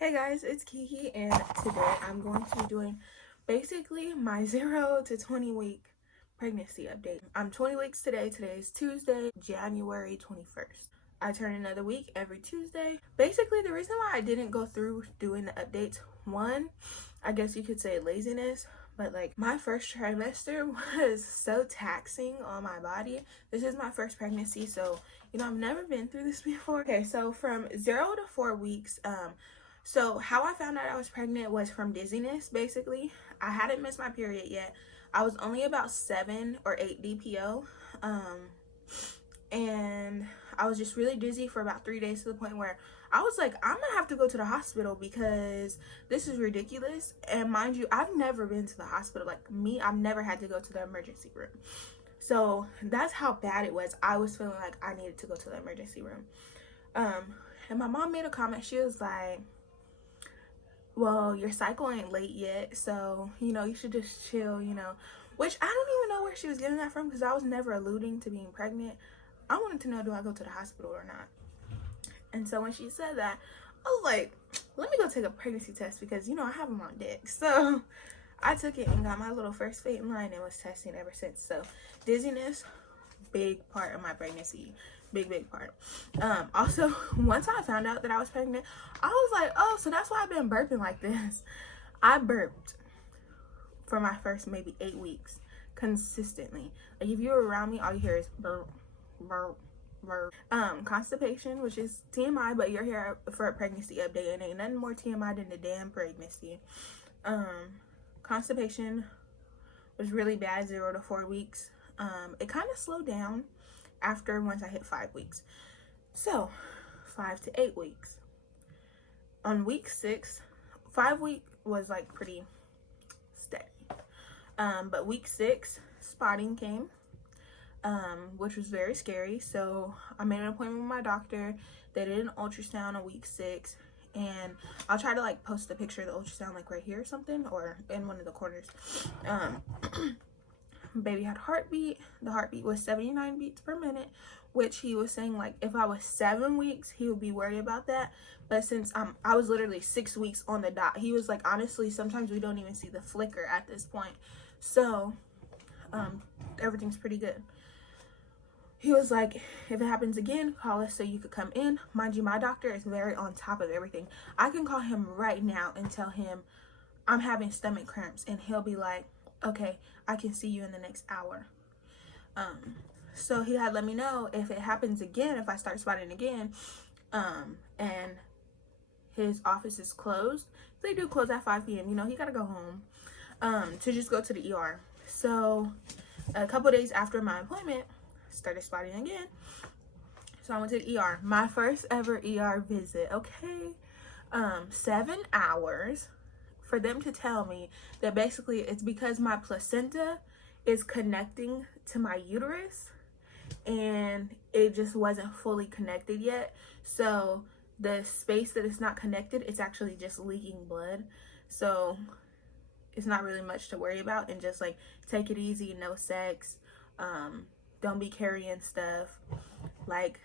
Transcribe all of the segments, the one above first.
Hey guys, it's Kiki, and today I'm going to be doing basically my 0 to 20 week pregnancy update. I'm 20 weeks today. Today is Tuesday, January 21st. I turn another week every Tuesday. Basically, the reason why I didn't go through doing the updates, one, I guess you could say laziness, but like my first trimester was so taxing on my body. This is my first pregnancy, so I've never been through this before. Okay, so from 0 to 4 weeks, so how I found out I was pregnant was from dizziness, basically. I hadn't missed my period yet. I was only about 7 or 8 DPO. And I was just really dizzy for about 3 days, to the point where I was like, I'm gonna have to go to the hospital because this is ridiculous. And mind you, I've never been to the hospital. Like me, I've never had to go to the emergency room. So that's how bad it was. I was feeling like I needed to go to the emergency room. And my mom made a comment. She was like, well, your cycle ain't late yet, so you should just chill, which I don't even know where she was getting that from, because I was never alluding to being pregnant. I wanted to know, do I go to the hospital or not? And so when she said that, I was like, let me go take a pregnancy test, because I have them on deck. So I took it and got my little first fate in line and was testing ever since. So dizziness, big part of my pregnancy. Big part. Also, once I found out that I was pregnant, I was like, oh, so that's why I've been burping like this. I burped for my first maybe 8 weeks consistently. Like if you were around me, all you hear is burp, burp, burp. Constipation, which is TMI, but you're here for a pregnancy update, and ain't nothing more TMI than the damn pregnancy. Constipation was really bad, 0 to 4 weeks. It kind of slowed down after once I hit 5 weeks. So 5 to 8 weeks. On week 6, 5 week was like pretty steady. But week 6, spotting came, which was very scary. So I made an appointment with my doctor. They did an ultrasound on week 6, and I'll try to like post a picture of the ultrasound like right here or something, or in one of the corners. Baby had heartbeat. The heartbeat was 79 beats per minute, which he was saying like if I was 7 weeks he would be worried about that, but since I was literally 6 weeks on the dot, he was like, honestly, sometimes we don't even see the flicker at this point, so everything's pretty good. He was like, if it happens again, call us so you could come in. Mind you, my doctor is very on top of everything. I can call him right now and tell him I'm having stomach cramps, and he'll be like, okay, I can see you in the next hour. So he had let me know if it happens again, if I start spotting again, and his office is closed. They do close at 5 p.m. He gotta go home, to just go to the ER. So a couple days after my appointment, started spotting again. So I went to the ER. My first ever ER visit, okay? 7 hours for them to tell me that basically it's because my placenta is connecting to my uterus and it just wasn't fully connected yet. So the space that it's not connected, it's actually just leaking blood. So it's not really much to worry about, and just like take it easy, no sex, don't be carrying stuff. Like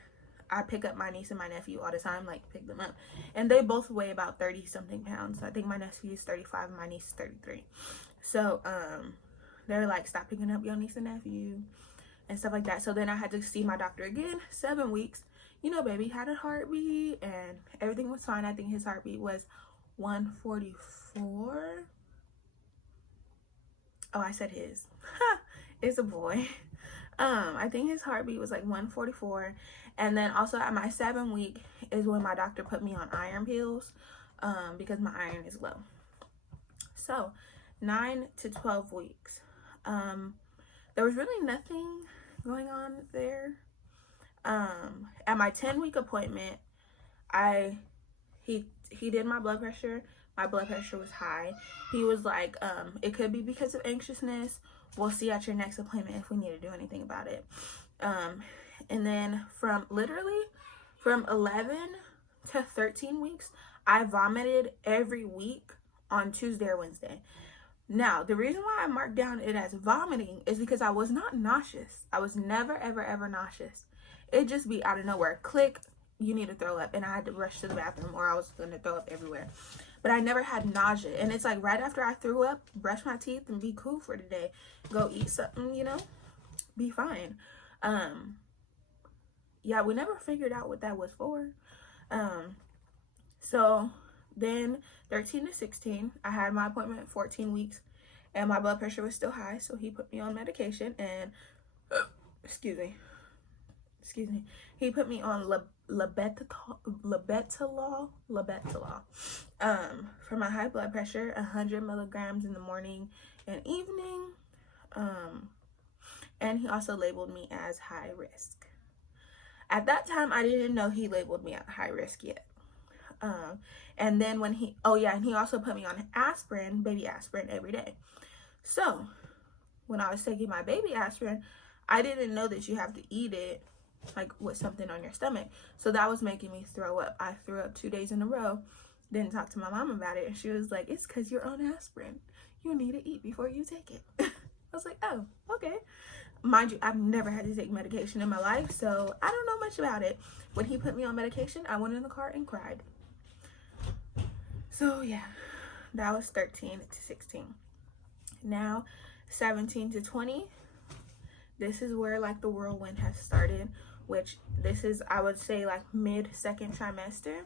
I pick up my niece and my nephew all the time, like pick them up, and they both weigh about 30 something pounds. I think my nephew is 35 and my niece is 33. So they're like, stop picking up your niece and nephew and stuff like that. So then I had to see my doctor again. 7 weeks, baby had a heartbeat and everything was fine. I think his heartbeat was 144. Oh, I said his. It's a boy. I think his heartbeat was like 144. And then also at my 7 week is when my doctor put me on iron pills, because my iron is low. So 9 to 12 weeks, there was really nothing going on there. At my 10-week appointment, he did my blood pressure. My blood pressure was high. He was like, it could be because of anxiousness. We'll see at your next appointment if we need to do anything about it. And then from 11 to 13 weeks, I vomited every week on Tuesday or Wednesday. Now, the reason why I marked down it as vomiting is because I was not nauseous. I was never, ever, ever nauseous. It'd just be out of nowhere. Click, you need to throw up, and I had to rush to the bathroom or I was gonna throw up everywhere. But I never had nausea, and it's like right after I threw up, brush my teeth and be cool for the day, go eat something, you know, be fine. Yeah, we never figured out what that was for. So then 13 to 16, I had my appointment at 14 weeks, and my blood pressure was still high, so he put me on medication, and excuse me, he put me on labetalol for my high blood pressure, 100 milligrams in the morning and evening. And he also labeled me as high risk. At that time, I didn't know he labeled me at high risk yet. And then when he also put me on aspirin, baby aspirin, every day. So when I was taking my baby aspirin, I didn't know that you have to eat it like with something on your stomach. So that was making me throw up. I threw up 2 days in a row. Didn't talk to my mom about it, and she was like, it's because you're on aspirin. You need to eat before you take it. I was like, oh, okay. Mind you, I've never had to take medication in my life, so I don't know much about it. When he put me on medication, I went in the car and cried. So yeah, that was 13 to 16. Now 17 to 20, this is where like the whirlwind has started, which this is, I would say, like mid second trimester.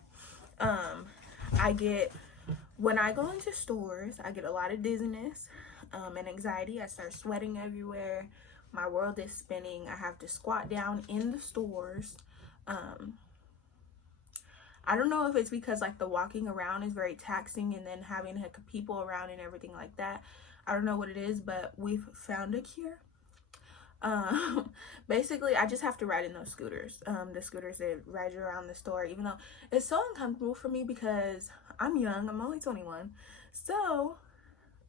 When I go into stores, I get a lot of dizziness and anxiety. I start sweating everywhere. My world is spinning. I have to squat down in the stores. I don't know if it's because like the walking around is very taxing, and then having like people around and everything like that. I don't know what it is, but we've found a cure. Basically, I just have to ride in those scooters. The scooters that ride you around the store, even though it's so uncomfortable for me because I'm young. I'm only 21. So,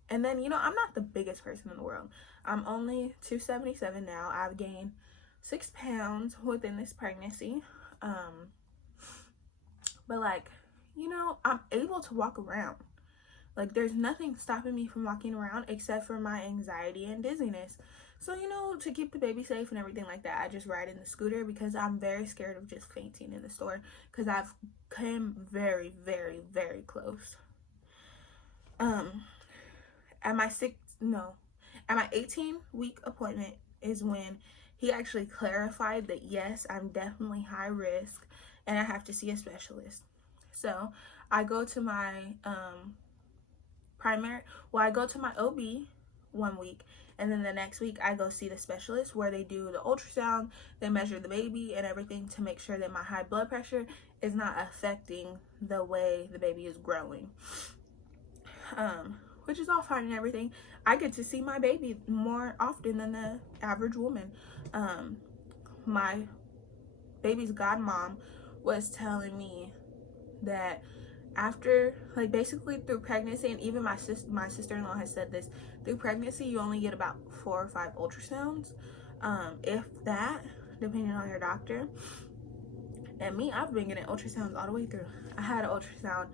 and then, you know, I'm not the biggest person in the world. I'm only 277 now. I've gained 6 pounds within this pregnancy. But like, you know, I'm able to walk around. Like, there's nothing stopping me from walking around except for my anxiety and dizziness. So, you know, to keep the baby safe and everything like that, I just ride in the scooter because I'm very scared of just fainting in the store, because I've come very, very, very close. At my 18-week appointment is when he actually clarified that yes, I'm definitely high risk and I have to see a specialist. So I go to my I go to my OB 1 week, and then the next week I go see the specialist where they do the ultrasound, they measure the baby and everything to make sure that my high blood pressure is not affecting the way the baby is growing. Which is all fine and everything. I get to see my baby more often than the average woman. My baby's godmom was telling me that after, like, basically through pregnancy, and even my sister-in-law has said this, through pregnancy you only get about 4 or 5 ultrasounds, if that, depending on your doctor. And me, I've been getting ultrasounds all the way through. I had an ultrasound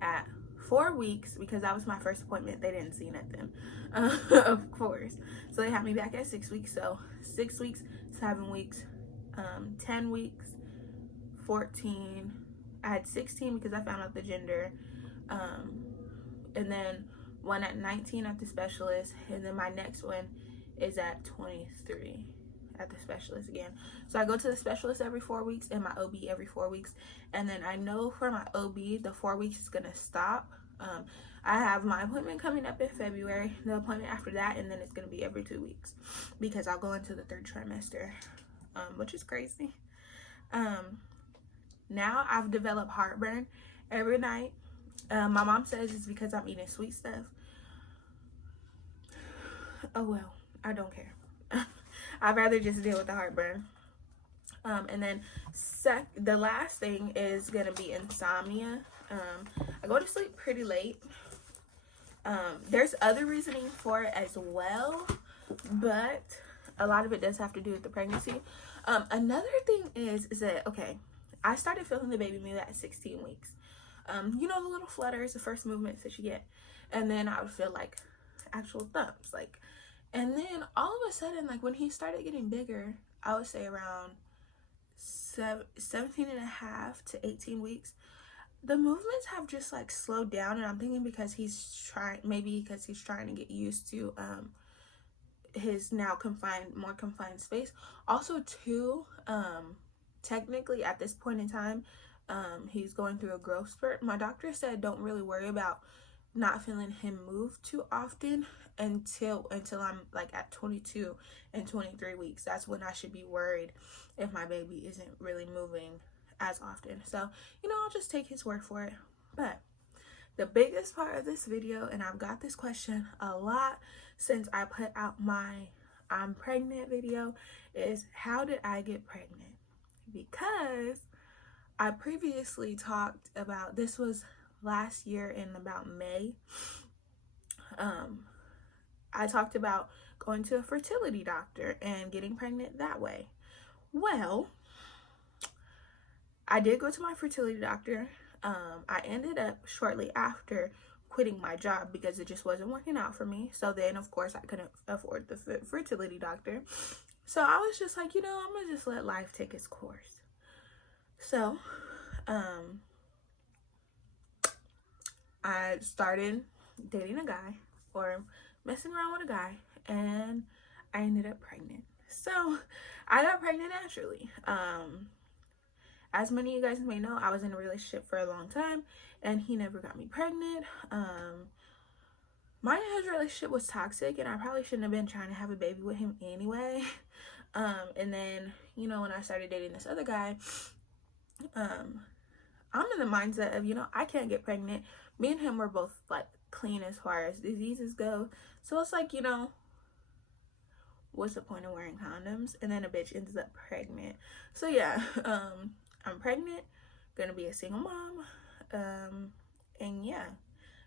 at 4 weeks because that was my first appointment. They didn't see nothing, of course. So they had me back at 6 weeks. So 6 weeks, 7 weeks, 10 weeks, 14. I had 16 because I found out the gender. And then one at 19 at the specialist. And then my next one is at 23 at the specialist again. So I go to the specialist every 4 weeks and my OB every 4 weeks. And then I know for my OB, the 4 weeks is gonna stop. I have my appointment coming up in February, the appointment after that, and then it's gonna be every 2 weeks because I'll go into the 3rd trimester, which is crazy. Now I've developed heartburn every night. My mom says it's because I'm eating sweet stuff. Oh well, I don't care. I'd rather just deal with the heartburn. And then the last thing is gonna be insomnia. I go to sleep pretty late. There's other reasoning for it as well, but a lot of it does have to do with the pregnancy. Another thing is that, okay, I started feeling the baby move at 16 weeks. You know, the little flutters, the first movements that you get. And then I would feel like actual thumps, like, and then all of a sudden, like when he started getting bigger, I would say around 17 and a half to 18 weeks, the movements have just like slowed down, and I'm thinking because he's trying to get used to his now more confined space. Also too, technically at this point in time, he's going through a growth spurt. My doctor said don't really worry about not feeling him move too often until I'm like at 22 and 23 weeks. That's when I should be worried if my baby isn't really moving as often. So, you know, I'll just take his word for it. But the biggest part of this video, and I've got this question a lot since I put out my I'm pregnant video, is how did I get pregnant? Because I previously talked about, this was last year in about May, I talked about going to a fertility doctor and getting pregnant that way. Well, I did go to my fertility doctor. I ended up shortly after quitting my job because it just wasn't working out for me. So then, of course, I couldn't afford the fertility doctor. So I was just like, you know, I'm gonna just let life take its course. So I started dating a guy, or messing around with a guy, and I ended up pregnant. So I got pregnant naturally. As many of you guys may know, I was in a relationship for a long time and he never got me pregnant. My and his relationship was toxic, and I probably shouldn't have been trying to have a baby with him anyway. And then, you know, when I started dating this other guy, I'm in the mindset of, you know, I can't get pregnant. Me and him were both like clean as far as diseases go. So it's like, you know, what's the point of wearing condoms? And then a bitch ends up pregnant. So yeah, I'm pregnant, gonna be a single mom. And yeah,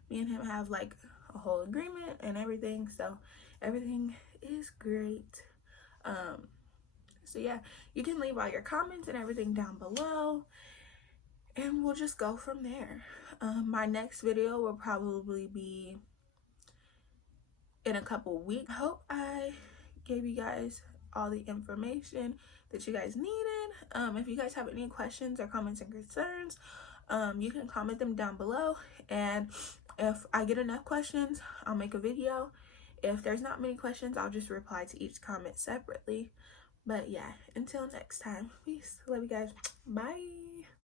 me and him have like a whole agreement and everything. So everything is great. So yeah, you can leave all your comments and everything down below, and we'll just go from there. My next video will probably be in a couple weeks. I hope I gave you guys all the information that you guys needed. If you guys have any questions or comments and concerns, you can comment them down below, and if I get enough questions, I'll make a video. If there's not many questions, I'll just reply to each comment separately. But yeah, until next time, peace. Love you guys. Bye.